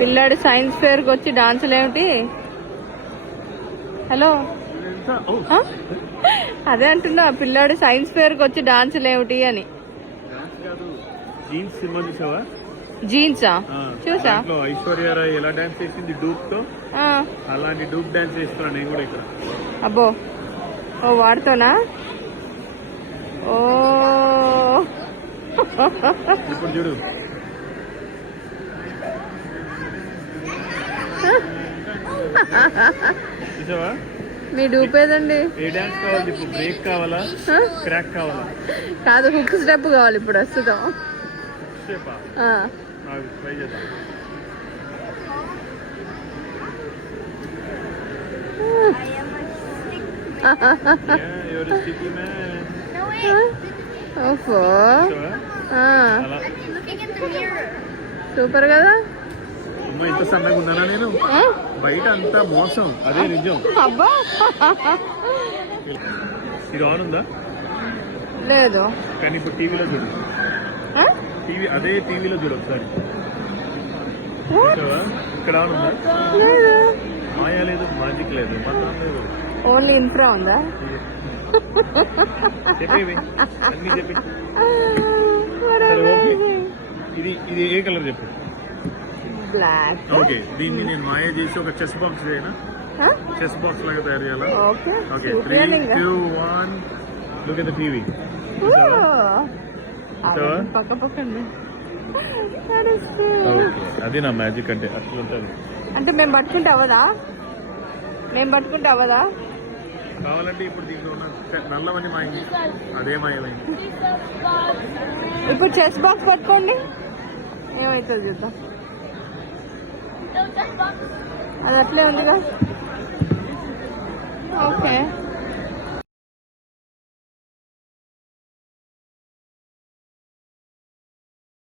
పిల్లాడు science fair కి వచ్చి డాన్సులు ఏమిటి? హలో, అదే అంటున్నా, పిల్లాడు సైన్స్ ఫేర్ కి వచ్చి డాన్సులు ఏమిటి అని. జీన్సా చూసా? ఐశ్వర్యరాయ్ ఎలా డాన్స్ చేసింది డూప్ తో, అలాంటి డూప్ డాన్స్ చేస్తున్నా నేను కూడా ఇక్కడ. అబ్బో, ఓ వాడుతోనా? ఓ ఇప్పుడు చూడు, చూసావా? మీ డూపేదండి. ఏ డాన్స్ కావాలి ఇప్పుడు? బ్రేక్ కావాలా, క్రాక్ కావాలా? కాదు, హుక్ స్టెప్ కావాలి ఇప్పుడు వస్తుందాం. ట్రై చేద్దాం. సూపర్ కదా? అమ్మ, ఇంత సన్నగా ఉన్నానా నేను? బయట అంతా మోసం, అదే నిజం. అబ్బా, ఇది ఆన్ ఉందా? లేదు. కానీ ఇప్పుడు టీవీలో చూడు, టీవీ అదే టీవీలో చూడు ఒకసారి. ఇక్కడ ఆన్ ఉందా? మాయా లేదు, మ్యాజిక్ లేదు, మొత్తం లేదు, ఓన్లీ ఇన్ఫ్రా ఉందా? చెప్పేవి అన్ని చెప్పి. ఇది ఇది ఏ కలర్ చెప్పు? బ్లాక్. ఓకే, దీన్ని నేను మాయా చేసి ఒక చెస్ బాక్స్ చేయనా? చెస్ బాక్స్ లాగా తయారు చేయాలా? Okay, 3, 2, 1 look at the TV. పక్క పక్కండి. అది నా మ్యాజిక్ అంటే అట్లా ఉంటుంది. అంటే మేము పట్టుకుంటే అవ్వదా? మేము పట్టుకుంటే అవ్వదా? కావాలంటే ఇప్పుడు దీంట్లో ఉన్న నల్లవన్నీ మాయింది, అదే మాయమైంది. ఇప్పుడు చెస్ బాక్స్ పట్టుకోండి, ఏమవుతుంది చూద్దాం. అది అట్లే ఉందిగా.